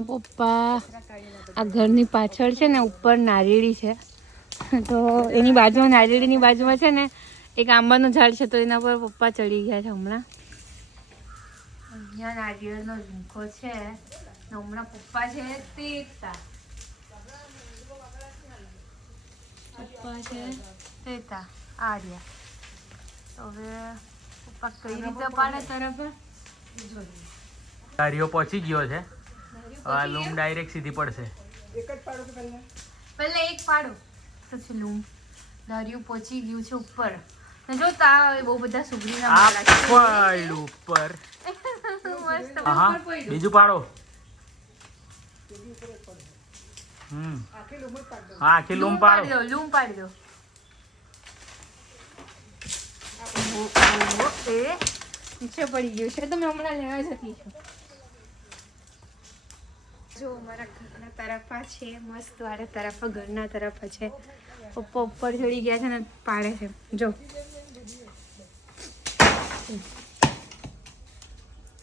હમણાં પપ્પા આ ઘરની પાછળ છે ને ઉપર નારિયેળી છે, તો એની બાજુમાં નારિયેળીની બાજુમાં છે ને એક આંબાનું ઝાડ છે, તો એના પર પપ્પા ચડી ગયા છે હમણાં. અહીંયા નારિયેળનો ઝુંખો છે, હમણાં પપ્પા છે તેતા આ રહ્યા. તો હવે પપ્પા કઈ રીતે પાડે તરફ દારીઓ પહોંચી ગયો છે. આ લૂમ ડાયરેક્ટ સીધી પડશે. પહેલા એક પાડો પછી લૂમ. દારીઓ પહોંચી ગયું છે ઉપર. જો તા બહુ બધા સુગરીના માળા છે. પાડ ઉપર. મસ્ત. હા બીજું પાડો. હા આખી લૂમ પાડો. લૂમ પાડી દો. એ નીચે પડી ગયું છે, તો મેં હમણાં લેવા જતી છું. જો મારા ઘરના તરફા છે, મસ્ત વાળા તરફા ઘરના તરફા છે. પપ્પા ઉપર ચડી ગયા છે ને પાડે છે. જો